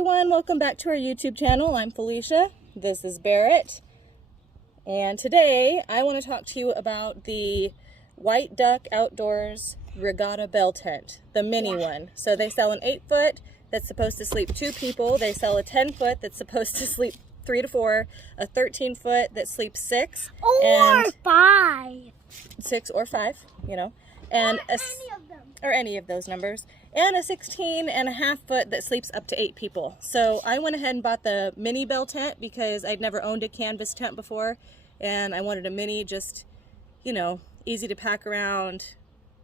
everyone, welcome back to our YouTube channel. I'm Felicia, this is Barrett, and today I want to talk to you about the White Duck Outdoors Regatta Bell Tent, the mini one. So they sell an 8-foot that's supposed to sleep 2 people, they sell a 10-foot that's supposed to sleep 3 to 4, a 13-foot that sleeps 6, or 5. 6 or 5, you know, and any of those numbers, and a 16.5-foot that sleeps up to 8 people. So I went ahead and bought the mini bell tent because I'd never owned a canvas tent before, and I wanted a mini, just, you know, easy to pack around.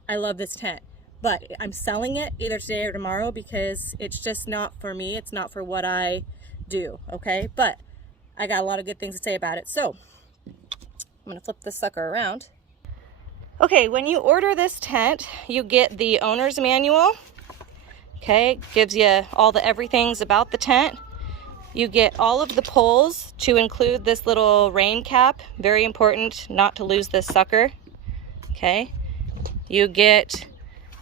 I love this tent, but I'm selling it either today or tomorrow because it's just not for me. It's not for what I do, okay? But I got a lot of good things to say about it. So I'm gonna flip this sucker around. Okay, when you order this tent, you get the owner's manual. Okay, gives you all the everythings about the tent. You get all of the poles to include this little rain cap. Very important not to lose this sucker. Okay, you get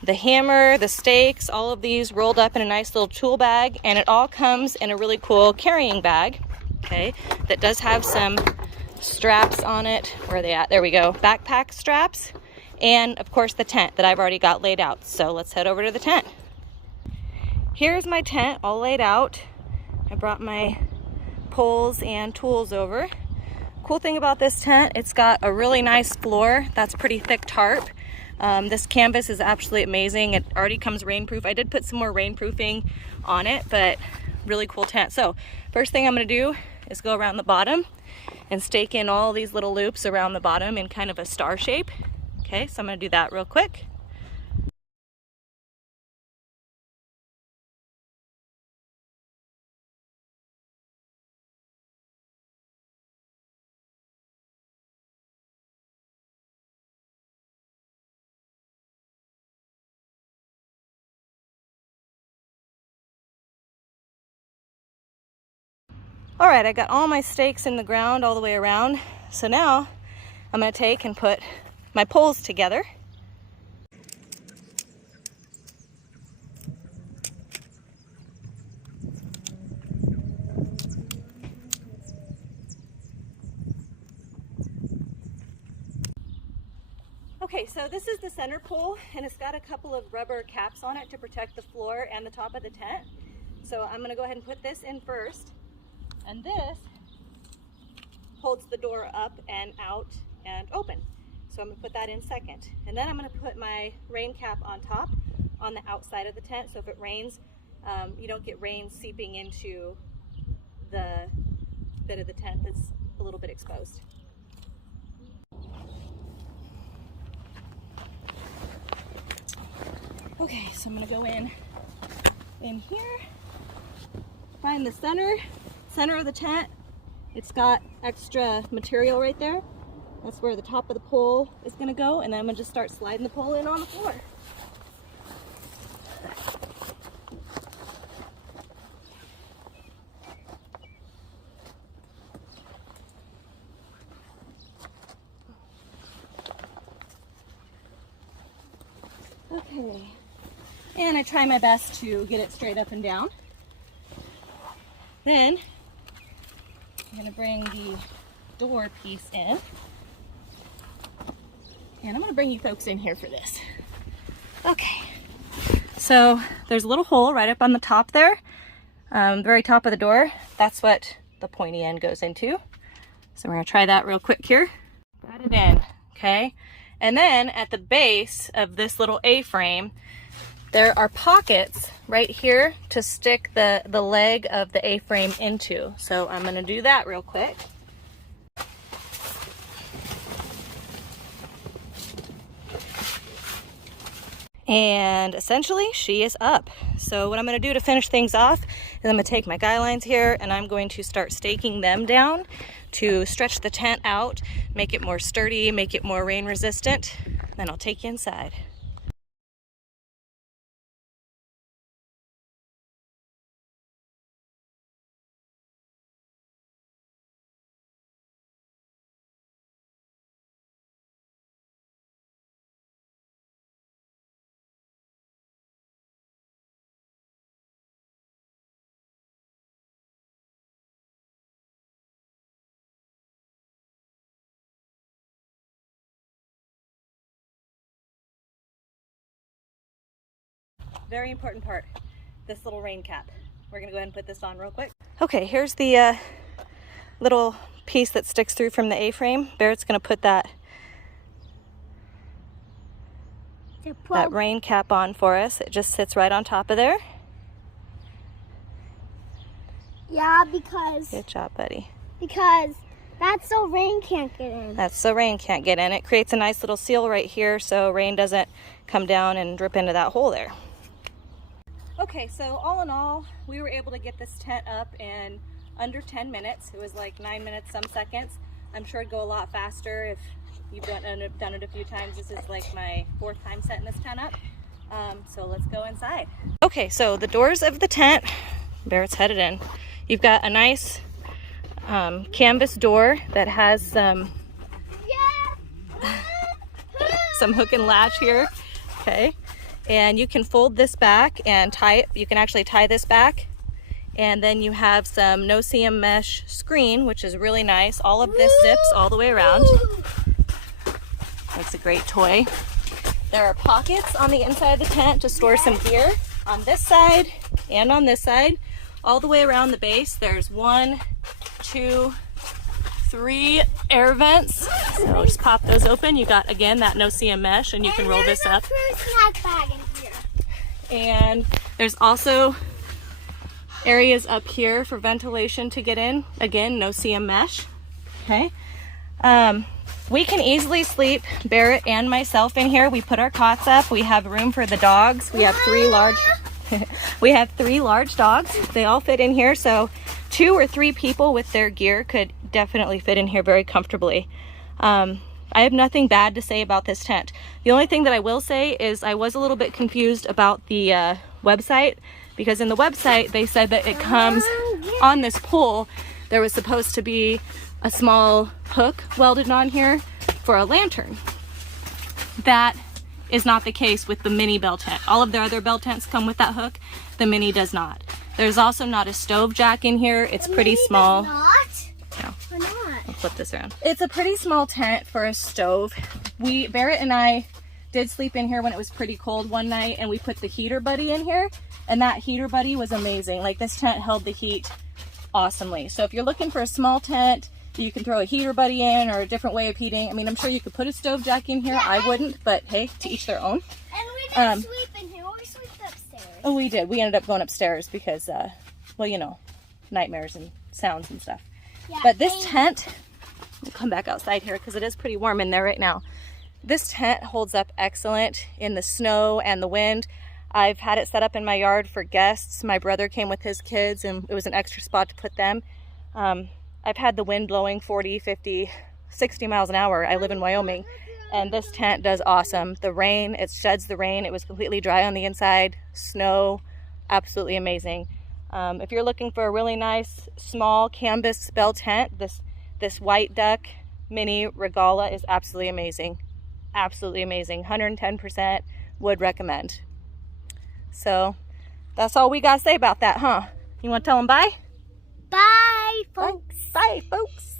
the hammer, the stakes, all of these rolled up in a nice little tool bag, and it all comes in a really cool carrying bag. Okay, that does have some straps on it. Where are they at? There we go. Backpack straps. And of course the tent that I've already got laid out. So let's head over to the tent. Here's my tent all laid out. I brought my poles and tools over. Cool thing about this tent, it's got a really nice floor. That's pretty thick tarp. This canvas is absolutely amazing. It already comes rainproof. I did put some more rainproofing on it, but really cool tent. So first thing I'm gonna do is go around the bottom and stake in all these little loops around the bottom in kind of a star shape. Okay, so I'm gonna do that real quick. All right, I got all my stakes in the ground all the way around. So now I'm gonna take and put my poles together. Okay, so this is the center pole, and it's got a couple of rubber caps on it to protect the floor and the top of the tent. So I'm gonna go ahead and put this in first, and this holds the door up and out and open. So I'm gonna put that in second. And then I'm gonna put my rain cap on top on the outside of the tent, so if it rains, you don't get rain seeping into the bit of the tent that's a little bit exposed. Okay, so I'm gonna go in here, find the center of the tent. It's got extra material right there. That's where the top of the pole is gonna go, and then I'm gonna just start sliding the pole in on the floor. Okay, and I try my best to get it straight up and down. Then I'm gonna bring the door piece in. And I'm gonna bring you folks in here for this. Okay, so there's a little hole right up on the top there, very top of the door. That's what the pointy end goes into. So we're gonna try that real quick here. Got it in, okay? And then at the base of this little A-frame, there are pockets right here to stick the leg of the A-frame into. So I'm gonna do that real quick. And essentially she is up. So what I'm going to do to finish things off is I'm going to take my guy lines here and I'm going to start staking them down to stretch the tent out, make it more sturdy, make it more rain resistant. Then I'll take you inside. very important part, this little rain cap. We're gonna go ahead and put this on real quick. Okay, here's the little piece that sticks through from the A-frame. Barrett's gonna put that rain cap on for us. It just sits right on top of there. Yeah, because... Good job, buddy. Because that's so rain can't get in. That's so rain can't get in. It creates a nice little seal right here so rain doesn't come down and drip into that hole there. Okay, so all in all, we were able to get this tent up in under 10 minutes. It was like 9 minutes, some seconds. I'm sure it'd go a lot faster if you've done it a few times. This is like my 4th time setting this tent up. So let's go inside. Okay, so the doors of the tent, Barrett's headed in. You've got a nice canvas door that has some hook and latch here. Okay, and you can fold this back and tie it. You can actually tie this back, and then you have some no-seam mesh screen, which is really nice. All of this zips all the way around. That's a great toy. There are pockets on the inside of the tent to store some gear on this side and on this side. All the way around the base, there's 1, 2, 3 air vents. So just pop those open. You got, again, that no-seam mesh, and you can roll this up. Snack bag in here. And there's also areas up here for ventilation to get in. Again, no-seam mesh. Okay. We can easily sleep, Barrett and myself, in here. We put our cots up. We have room for the dogs. We have 3 large... We have 3 large dogs. They all fit in here, so 2 or 3 people with their gear could definitely fit in here very comfortably. I have nothing bad to say about this tent. The only thing that I will say is I was a little bit confused about the website, because in the website they said that it comes on this pole. There was supposed to be a small hook welded on here for a lantern. That is not the case with the mini bell tent. All of their other bell tents come with that hook. The mini does not. There's also not a stove jack in here. It's pretty small. Not? No. Why not? I'll flip this around. It's a pretty small tent for a stove. Barrett and I did sleep in here when it was pretty cold one night, and we put the heater buddy in here, and that heater buddy was amazing. Like, this tent held the heat awesomely. So if you're looking for a small tent, you can throw a heater buddy in, or a different way of heating. I mean, I'm sure you could put a stove jack in here. I wouldn't, but hey, to each their own. And we didn't sleep in here. We slept upstairs. Oh, we did. We ended up going upstairs because, well, you know, nightmares and sounds and stuff. Yeah, but this tent, we'll come back outside here because it is pretty warm in there right now. This tent holds up excellent in the snow and the wind. I've had it set up in my yard for guests. My brother came with his kids, and it was an extra spot to put them. I've had the wind blowing 40, 50, 60 miles an hour. I live in Wyoming, and this tent does awesome. The rain, it sheds the rain. It was completely dry on the inside. Snow, absolutely amazing. If you're looking for a really nice, small canvas bell tent, this White Duck Mini Regatta is absolutely amazing. Absolutely amazing. 110% would recommend. So that's all we got to say about that, huh? You want to tell them bye? Bye, folks. Bye, folks.